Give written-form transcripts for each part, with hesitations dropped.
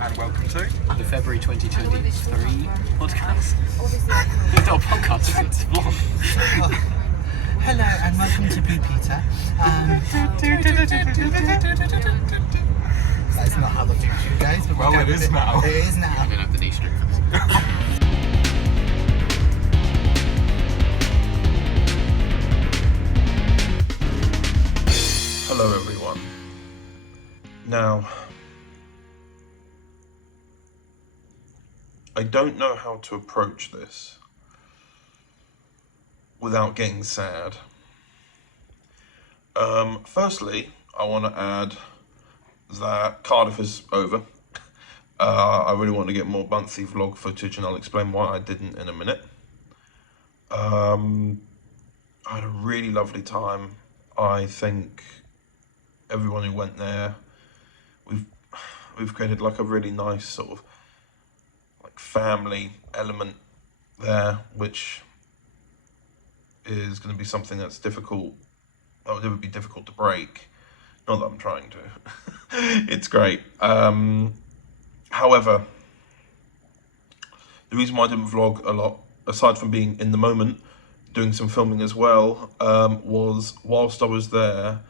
and welcome to the February 2023 podcast. It's not a podcast, it's a vlog. Hello and welcome to Blue Peter. That's not how the future goes, but well, it is now. It is now. I don't have the knee strength. Hello everyone. Now, I don't know how to approach this without getting sad. Firstly, I want to add that Cardiff is over. I really want to get more monthly vlog footage, and I'll explain why I didn't in a minute. I had a really lovely time. I think everyone who went there, we've created like a really nice sort of like family element there, which is going to be something that's difficult. It would be difficult to break. Not that I'm trying to. It's great. However, the reason why I didn't vlog a lot, aside from being in the moment, doing some filming as well, was whilst I was there,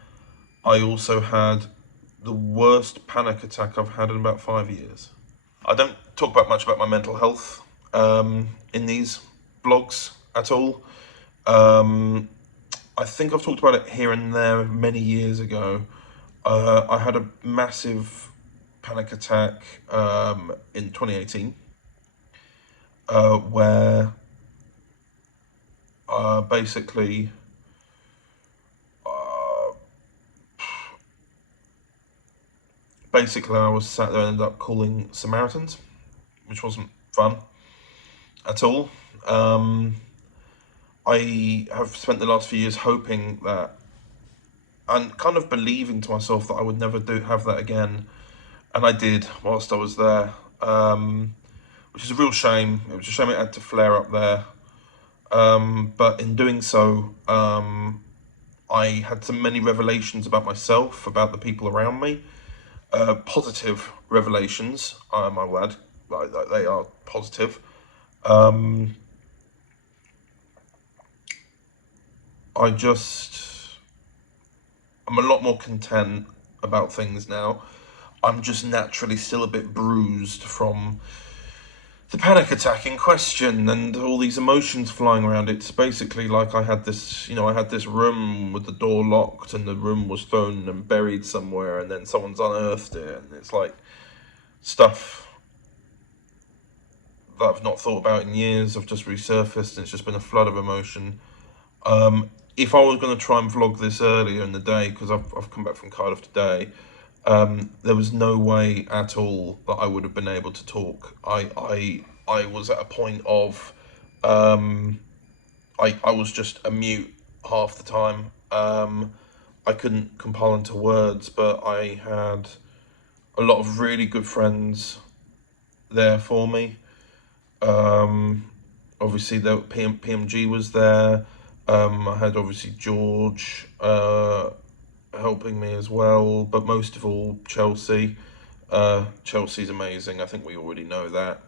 I also had the worst panic attack I've had in about 5 years. I don't talk much about my mental health in these vlogs at all. I think I've talked about it here and there many years ago. I had a massive panic attack in 2018 where basically I was sat there and ended up calling Samaritans, which wasn't fun at all. I have spent the last few years hoping that, and kind of believing to myself that I would never have that again, and I did whilst I was there, which is a real shame. It was a shame it had to flare up there, but in doing so, I had so many revelations about myself, about the people around me, positive revelations, I might add, like they are positive. I'm a lot more content about things now. I'm just naturally still a bit bruised from the panic attack in question and all these emotions flying around. It's basically like I had this room with the door locked and the room was thrown and buried somewhere, and then someone's unearthed it, and it's like stuff that I've not thought about in years have just resurfaced, and it's just been a flood of emotion. If I was going to try and vlog this earlier in the day, because I've come back from Cardiff today, there was no way at all that I would have been able to talk. I was at a point of, I was just a mute half the time. I couldn't compile into words, but I had a lot of really good friends there for me. Obviously, PMG was there. I had obviously George helping me as well, but most of all Chelsea. Chelsea's amazing. I think we already know that.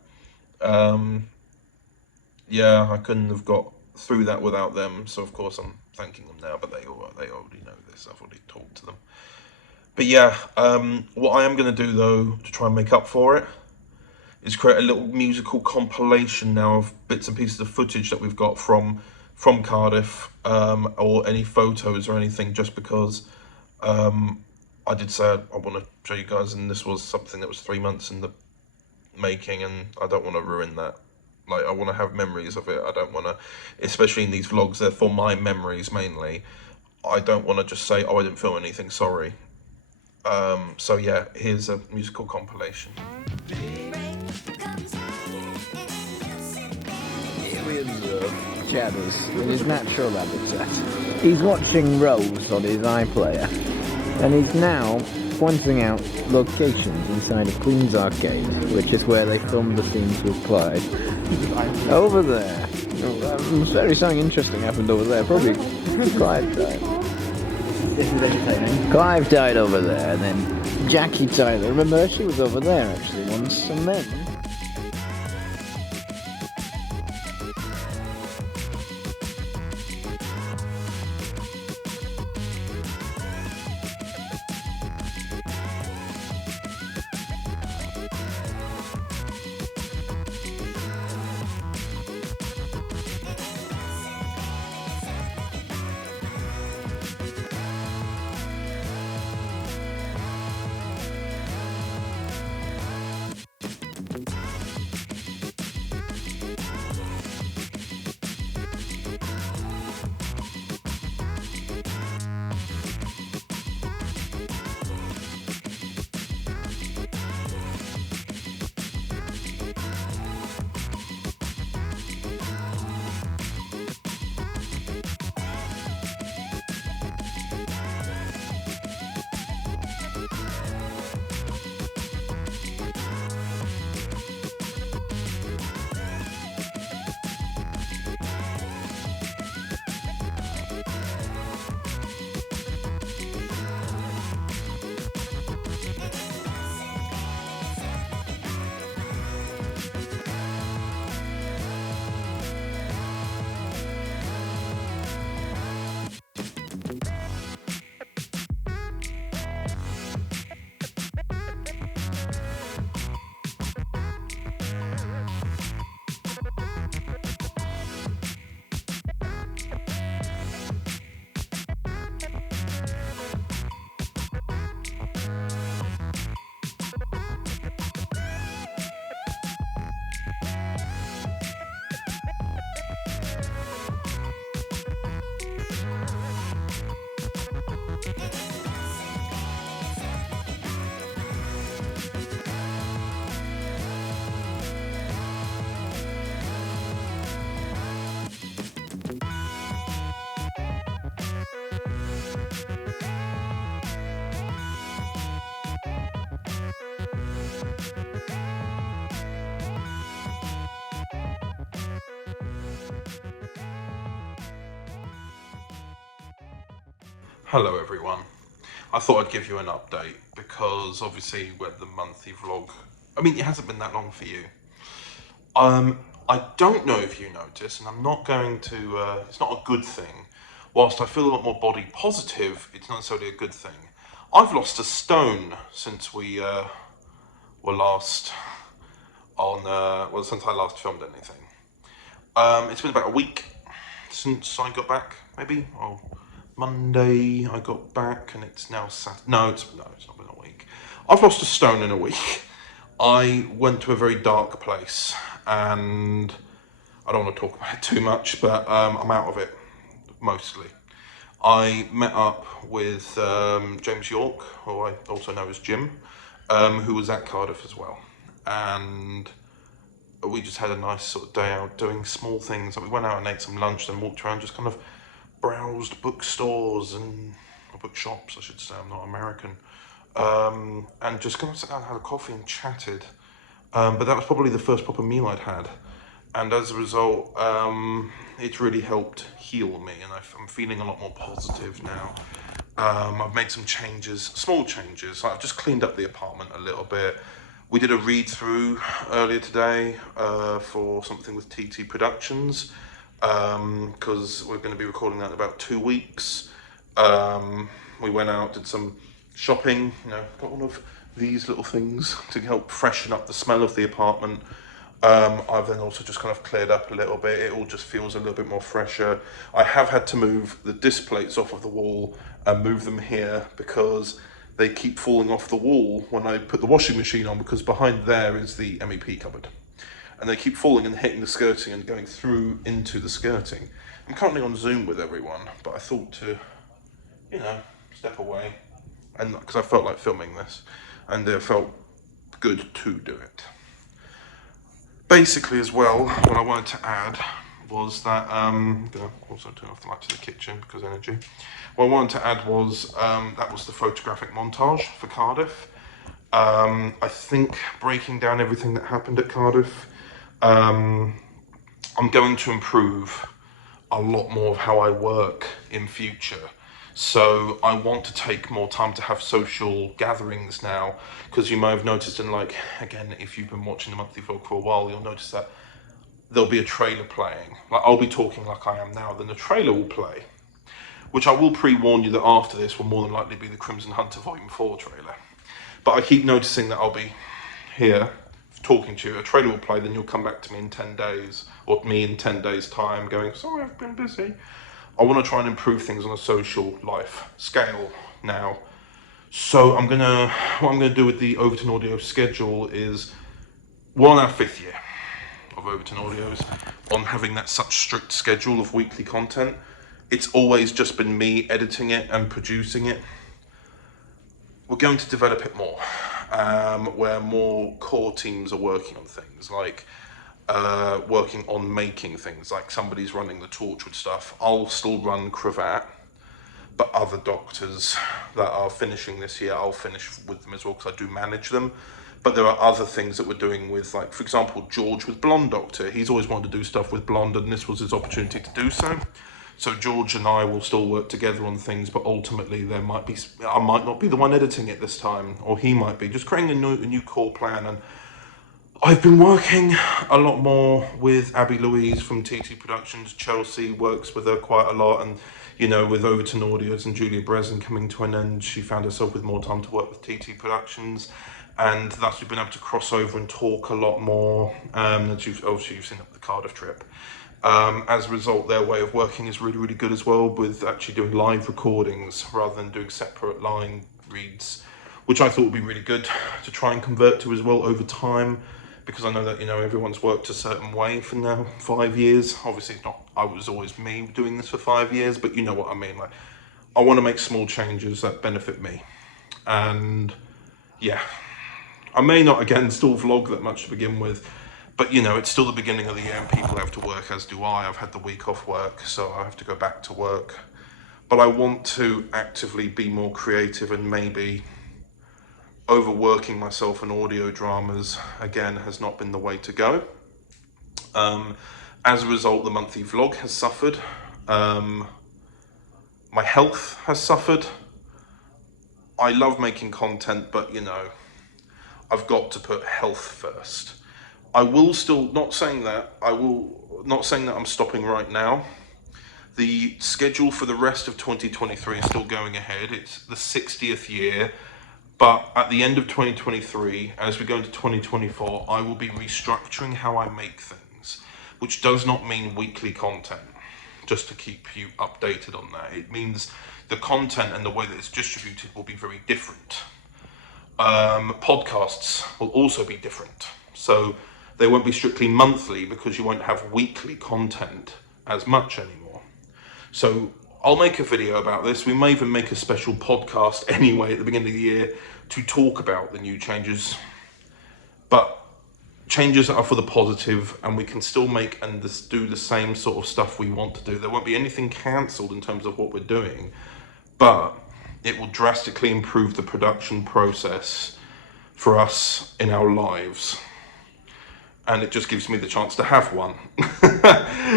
Yeah, I couldn't have got through that without them. So of course I'm thanking them now, but they already know this. I've already talked to them. But yeah, what I am going to do though to try and make up for it is create a little musical compilation now of bits and pieces of footage that we've got from Cardiff, or any photos or anything, just because I did say I want to show you guys, and this was something that was 3 months in the making, and I don't want to ruin that. Like, I want to have memories of it. I don't want to, especially in these vlogs, they're for my memories mainly. I don't want to just say, oh, I didn't film anything, sorry. So yeah, here's a musical compilation. Chadwick in his natural habitat. He's watching Rose on his iPlayer, and he's now pointing out locations inside of Queen's Arcade, which is where they filmed the scenes with Clive. Over there. Something interesting happened over there. Probably Clive died. This is entertaining. Clive died over there, and then Jackie Tyler. Remember, she was over there actually once, and then... Hello everyone. I thought I'd give you an update because obviously we're the monthly vlog. I mean, it hasn't been that long for you. I don't know if you noticed, and I'm not going to, it's not a good thing. Whilst I feel a lot more body positive, it's not necessarily a good thing. I've lost a stone since we were last on, well, since I last filmed anything. It's been about a week since I got back, maybe, or Monday I got back, and it's now Saturday. No, it's not been a week. I've lost a stone in a week. I went to a very dark place, and I don't want to talk about it too much, but I'm out of it, mostly. I met up with James York, who I also know as Jim, who was at Cardiff as well. And we just had a nice sort of day out doing small things. Like we went out and ate some lunch, then walked around, just kind of browsed bookstores and bookshops, I should say. I'm not American. And just kind of sat down and had a coffee and chatted. But that was probably the first proper meal I'd had. And as a result, it's really helped heal me, and I'm feeling a lot more positive now. I've made some changes, small changes. I've just cleaned up the apartment a little bit. We did a read-through earlier today for something with TT Productions, because we're going to be recording that in about 2 weeks. We went out, did some shopping, got one of these little things to help freshen up the smell of the apartment. I've then also just kind of cleared up a little bit. It all just feels a little bit more fresher. I have had to move the disc plates off of the wall and move them here because they keep falling off the wall when I put the washing machine on, because behind there is the MEP cupboard. And they keep falling and hitting the skirting and going through into the skirting. I'm currently on Zoom with everyone, but I thought to, step away, and because I felt like filming this, and it felt good to do it. Basically, as well, what I wanted to add was that, I'm going to also turn off the light to the kitchen because energy. What I wanted to add was, that was the photographic montage for Cardiff. I think breaking down everything that happened at Cardiff, I'm going to improve a lot more of how I work in future. So I want to take more time to have social gatherings now, because you may have noticed, and like, again, if you've been watching the monthly vlog for a while, you'll notice that there'll be a trailer playing. Like, I'll be talking like I am now, then the trailer will play, which I will pre-warn you that after this will more than likely be the Crimson Hunter Volume 4 trailer. But I keep noticing that I'll be here talking to you, a trailer will play, then you'll come back to me in 10 days, or me in 10 days time going, sorry, I've been busy. I want to try and improve things on a social life scale now. So what I'm gonna do with the Overton Audio schedule is, we're on our 5th year of Overton Audios, on having that such strict schedule of weekly content. It's always just been me editing it and producing it. We're going to develop it more, where more core teams are working on things, like working on making things, like somebody's running the Torchwood stuff. I'll still run Cravat, but other doctors that are finishing this year, I'll finish with them as well, because I do manage them. But there are other things that we're doing with, like, for example, George with Blonde Doctor. He's always wanted to do stuff with Blonde, and this was his opportunity to do so. So George and I will still work together on things, but ultimately I might not be the one editing it this time, or he might be, just creating a new core plan. And I've been working a lot more with Abby Louise from TT Productions. Chelsea works with her quite a lot, and you know, with Overton Audios and Julia Breslin coming to an end, she found herself with more time to work with TT Productions, and thus we've been able to cross over and talk a lot more. Obviously you've seen the Cardiff trip. As a result, their way of working is really, really good as well, with actually doing live recordings rather than doing separate line reads, which I thought would be really good to try and convert to as well over time, because I know that, you know, everyone's worked a certain way for now 5 years. Obviously it's not, I was always me doing this for 5 years, but you know what I mean. Like, I want to make small changes that benefit me. And yeah, I may not again still vlog that much to begin with, but you know, it's still the beginning of the year and people have to work, as do I. I've had the week off work, so I have to go back to work. But I want to actively be more creative, and maybe overworking myself in audio dramas, again, has not been the way to go. As a result, the monthly vlog has suffered. My health has suffered. I love making content, but you know, I've got to put health first. I will still, not saying that I'm stopping right now. The schedule for the rest of 2023 is still going ahead. It's the 60th year. But at the end of 2023, as we go into 2024, I will be restructuring how I make things, which does not mean weekly content, just to keep you updated on that. It means the content and the way that it's distributed will be very different. Podcasts will also be different. So they won't be strictly monthly, because you won't have weekly content as much anymore. So I'll make a video about this. We may even make a special podcast anyway at the beginning of the year to talk about the new changes. But changes that are for the positive, and we can still make and do the same sort of stuff we want to do. There won't be anything cancelled in terms of what we're doing, but it will drastically improve the production process for us in our lives. And it just gives me the chance to have one.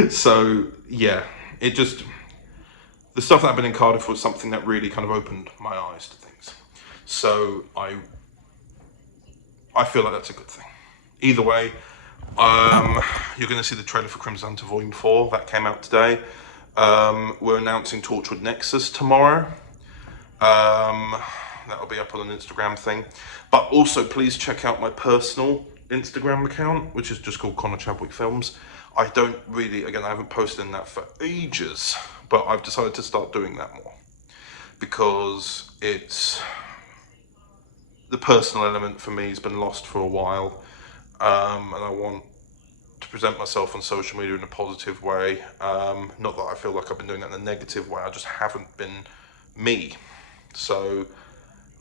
So yeah, the stuff that happened in Cardiff was something that really kind of opened my eyes to things. So I feel like that's a good thing. Either way, you're going to see the trailer for Crimson Hunter Volume 4 that came out today. We're announcing Torchwood Nexus tomorrow. That'll be up on an Instagram thing. But also, please check out my personal Instagram account, which is just called Connor Chadwick Films. I haven't posted in that for ages, but I've decided to start doing that more, because the personal element for me has been lost for a while, and I want to present myself on social media in a positive way. Not that I feel like I've been doing that in a negative way, I just haven't been me. So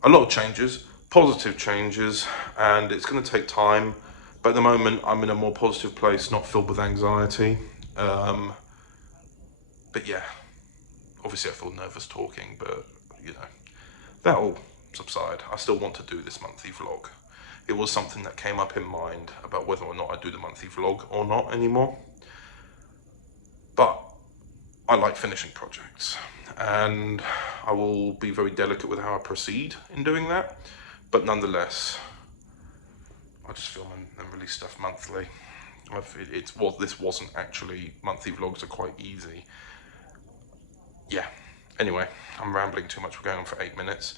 a lot of changes, positive changes, and it's going to take time. But at the moment, I'm in a more positive place, not filled with anxiety. But yeah, obviously I feel nervous talking, but you know, that'll subside. I still want to do this monthly vlog. It was something that came up in mind about whether or not I do the monthly vlog or not anymore. But I like finishing projects, and I will be very delicate with how I proceed in doing that, but nonetheless, I just film and release stuff monthly. This wasn't actually, monthly vlogs are quite easy. Yeah, anyway, I'm rambling too much, we're going on for 8 minutes.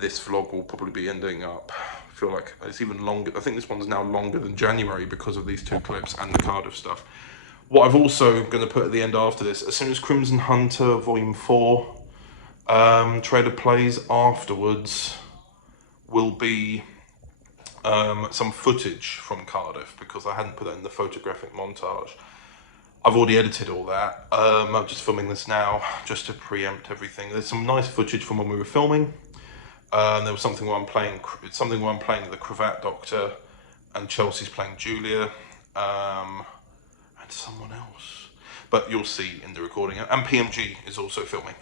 This vlog will probably be ending up, I feel like it's even longer. I think this one's now longer than January because of these 2 clips and the Cardiff stuff. What I've also going to put at the end after this, as soon as Crimson Hunter Volume 4 trailer plays, afterwards will be some footage from Cardiff, because I hadn't put that in the photographic montage. I've already edited all that. I'm just filming this now just to preempt everything. There's some nice footage from when we were filming. There was something where I'm playing the Cravat Doctor, and Chelsea's playing Julia, and someone else. But you'll see in the recording. And PMG is also filming.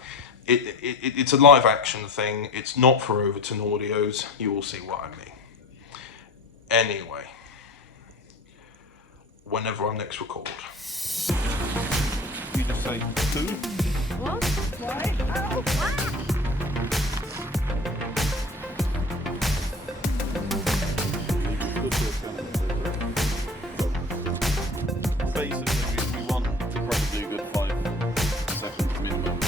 It's a live action thing. It's not for Overton Audios. You will see what I mean. Anyway, whenever I next record. You just say 2? What? Why? Oh, wow. Basically, we want probably a good 5 seconds minimum.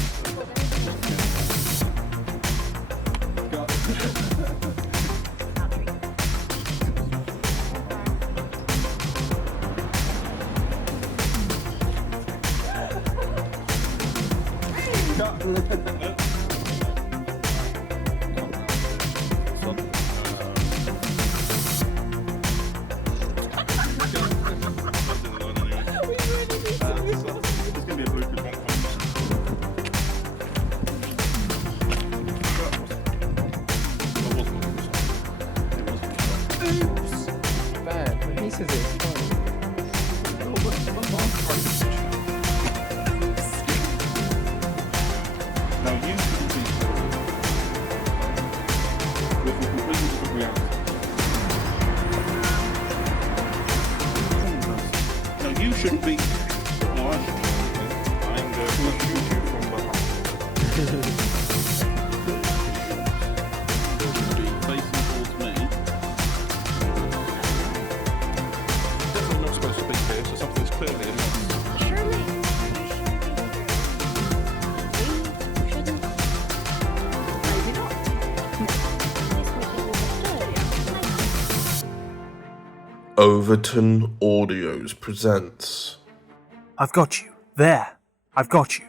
You shouldn't be. No, I shouldn't be. I'm going to shoot you from behind. You should be facing towards me. Definitely not supposed to be here, so something's clearly amiss. Surely you shouldn't. Maybe not. Overton Audios presents. I've got you. There. I've got you.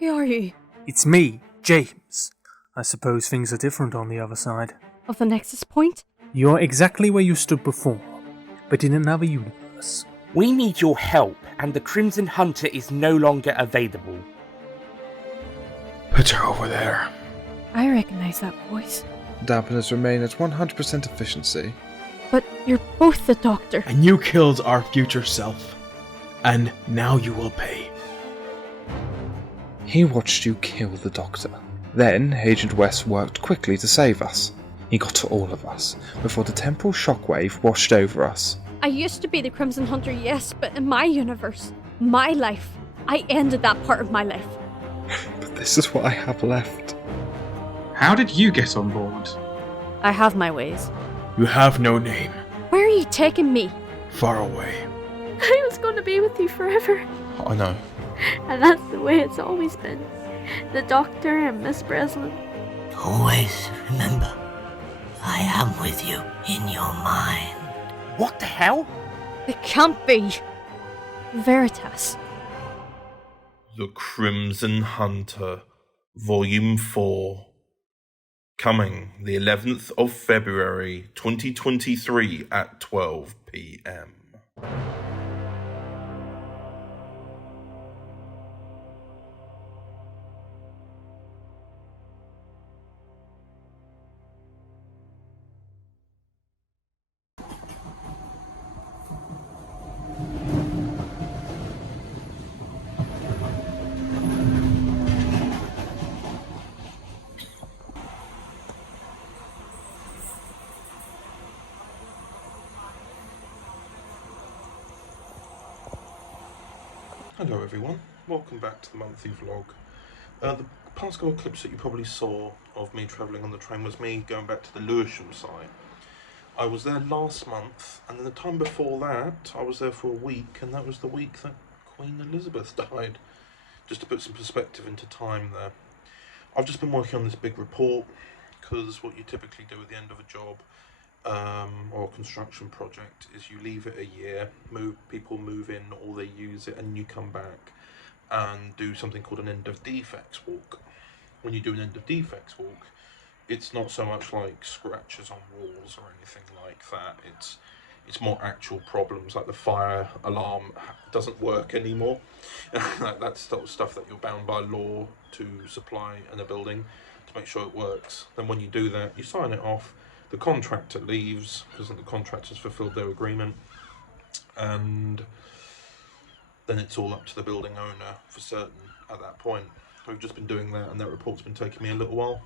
Who are you? It's me, James. I suppose things are different on the other side. Of the Nexus Point? You're exactly where you stood before, but in another universe. We need your help, and the Crimson Hunter is no longer available. Put her over there. I recognize that voice. Dampeners remain at 100% efficiency. But you're both the Doctor. And you killed our future self. And now you will pay. He watched you kill the Doctor. Then, Agent West worked quickly to save us. He got to all of us, before the temporal shockwave washed over us. I used to be the Crimson Hunter, yes, but in my universe, my life, I ended that part of my life. But this is what I have left. How did you get on board? I have my ways. You have no name. Where are you taking me? Far away. I was going to be with you forever. I know. And that's the way it's always been. The Doctor and Miss Breslin. Always remember, I am with you in your mind. What the hell? It can't be. Veritas. The Crimson Hunter, Volume 4. Coming the 11th of February 2023 at 12 p.m. Hello everyone, welcome back to the monthly vlog. The past couple of clips that you probably saw of me travelling on the train was me going back to the Lewisham site. I was there last month, and then the time before that, I was there for a week, and that was the week that Queen Elizabeth died. Just to put some perspective into time there. I've just been working on this big report, because what you typically do at the end of a job or a construction project is you leave it a year, people move in or they use it, and you come back and do something called an end of defects walk. When you do an end of defects walk, it's not so much like scratches on walls or anything like that. It's more actual problems, like the fire alarm doesn't work anymore. That's the stuff that you're bound by law to supply in a building to make sure it works. Then when you do that, you sign it off. The contractor leaves because the contractor's fulfilled their agreement, and then it's all up to the building owner for certain at that point. We've just been doing that, and that report's been taking me a little while.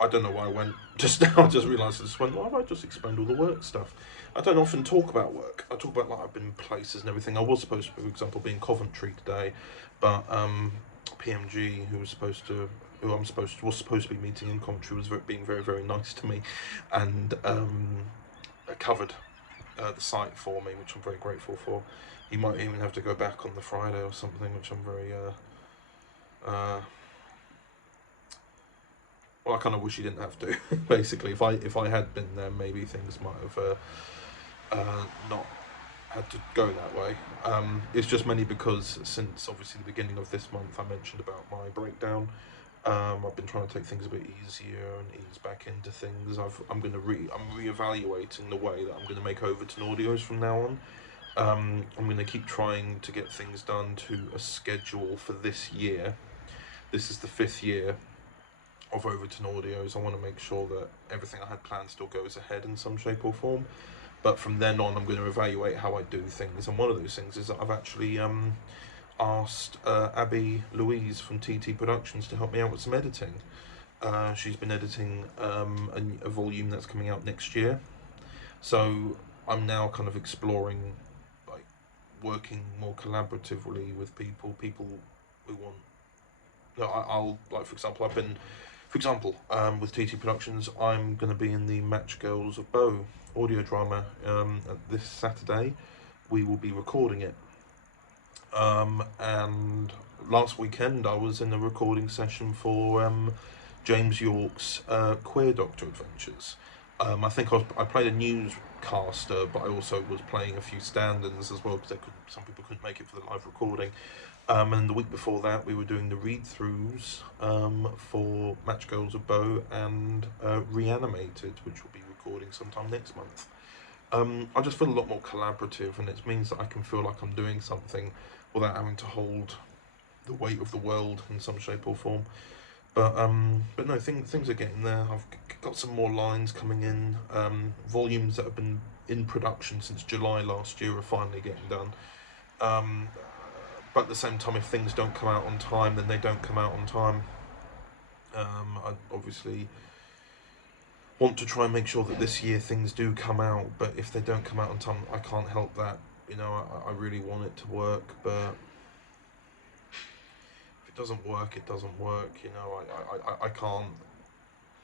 I don't know why I went just now. I just realised I just went, why have I just explained all the work stuff? I don't often talk about work. I talk about like I've been places and everything. I was supposed to, for example, be in Coventry today, but PMG, who was supposed to be meeting in Coventry, was being very, very nice to me, and covered the site for me, which I'm very grateful for. He might even have to go back on the Friday or something, which I'm very well, I kind of wish he didn't have to. Basically, if I had been there, maybe things might have not had to go that way. It's just mainly because since obviously the beginning of this month, I mentioned about my breakdown. I've been trying to take things a bit easier and ease back into things. I'm re-evaluating the way that I'm going to make Overton audios from now on. I'm going to keep trying to get things done to a schedule for this year. This is the 5th year of Overton audios. I want to make sure that everything I had planned still goes ahead in some shape or form. But from then on, I'm going to evaluate how I do things. And one of those things is that I've actually asked Abby Louise from TT Productions to help me out with some editing. She's been editing a volume that's coming out next year. So I'm now kind of exploring like working more collaboratively with people who want. I'll like, for example, with TT Productions, I'm going to be in the Match Girls of Bow audio drama this Saturday. We will be recording it. And last weekend I was in a recording session for James York's Queer Doctor Adventures. I think I played a newscaster, but I also was playing a few stand-ins as well because some people couldn't make it for the live recording. And the week before that, we were doing the read-throughs for Match Girls of Bow and Reanimated, which will be recording sometime next month. I just feel a lot more collaborative, and it means that I can feel like I'm doing something without having to hold the weight of the world in some shape or form. But no, things are getting there. I've got some more lines coming in. Volumes that have been in production since July last year are finally getting done. But at the same time, if things don't come out on time, then they don't come out on time. I obviously want to try and make sure that this year things do come out, but if they don't come out on time, I can't help that. You know, I really want it to work, but if it doesn't work, it doesn't work. You know, I can't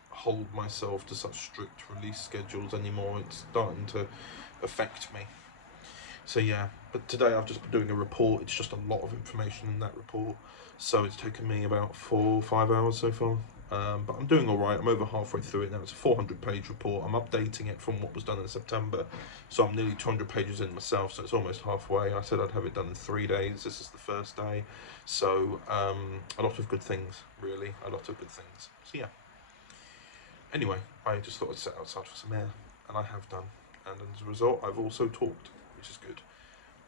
hold myself to such strict release schedules anymore. It's starting to affect me. So yeah, but today I've just been doing a report. It's just a lot of information in that report, so it's taken me about 4 or 5 hours so far. But I'm doing all right. I'm over halfway through it now. It's a 400-page report. I'm updating it from what was done in September, so I'm nearly 200 pages in myself, so it's almost halfway. I said I'd have it done in 3 days. This is the first day, so a lot of good things, really, a lot of good things. So yeah. Anyway, I just thought I'd sit outside for some air, and I have done. And as a result, I've also talked, which is good.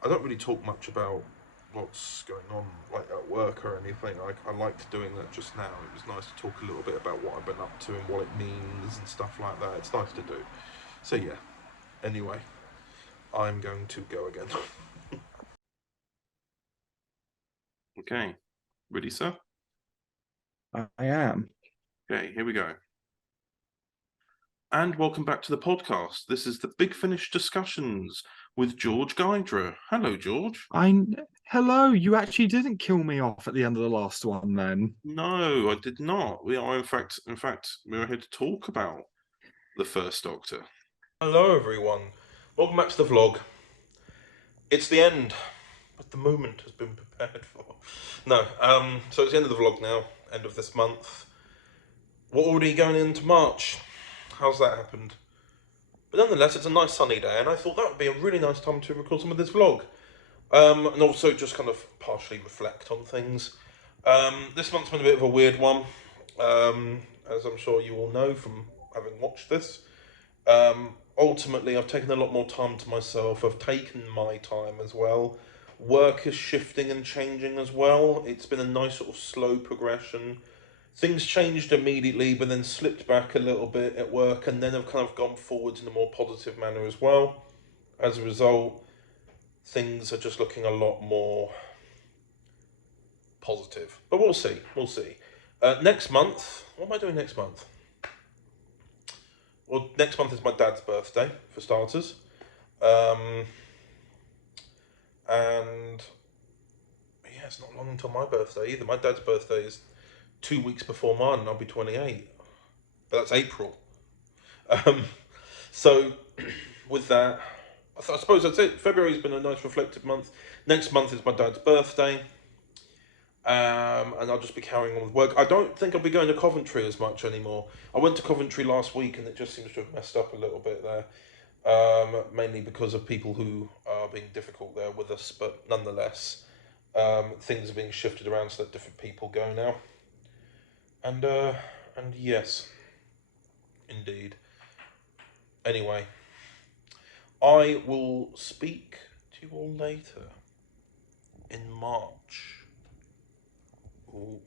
I don't really talk much about what's going on like at work or anything. I liked doing that just now. It was nice to talk a little bit about what I've been up to and what it means and stuff like that. It's nice to do. So yeah, anyway, I'm going to go again. Okay, ready, sir? I am. Okay, here we go. And welcome back to the podcast. This is the Big Finish Discussions with George Gydra. Hello, George. Hello, you actually didn't kill me off at the end of the last one then. No, I did not. We are, in fact, we are here to talk about the First Doctor. Hello, everyone. Welcome back to the vlog. It's the end, but the moment has been prepared for. No, so it's the end of the vlog now, end of this month. We're already going into March. How's that happened? But nonetheless, it's a nice sunny day, and I thought that would be a really nice time to record some of this vlog. And also just kind of partially reflect on things. This month's been a bit of a weird one, as I'm sure you all know from having watched this. Ultimately, I've taken a lot more time to myself. I've taken my time as well. Work is shifting and changing as well. It's been a nice sort of slow progression. Things changed immediately, but then slipped back a little bit at work, and then have kind of gone forwards in a more positive manner as well. As a result, things are just looking a lot more positive. But we'll see, we'll see. Next month, what am I doing next month? Well, next month is my dad's birthday, for starters. And yeah, it's not long until my birthday either. My dad's birthday is 2 weeks before mine, and I'll be 28. But that's April. So, with that, I suppose that's it. February's been a nice reflective month. Next month is my dad's birthday. And I'll just be carrying on with work. I don't think I'll be going to Coventry as much anymore. I went to Coventry last week, and it just seems to have messed up a little bit there. Mainly because of people who are being difficult there with us, but nonetheless, things are being shifted around so that different people go now. And yes, indeed. Anyway, I will speak to you all later in March. Ooh.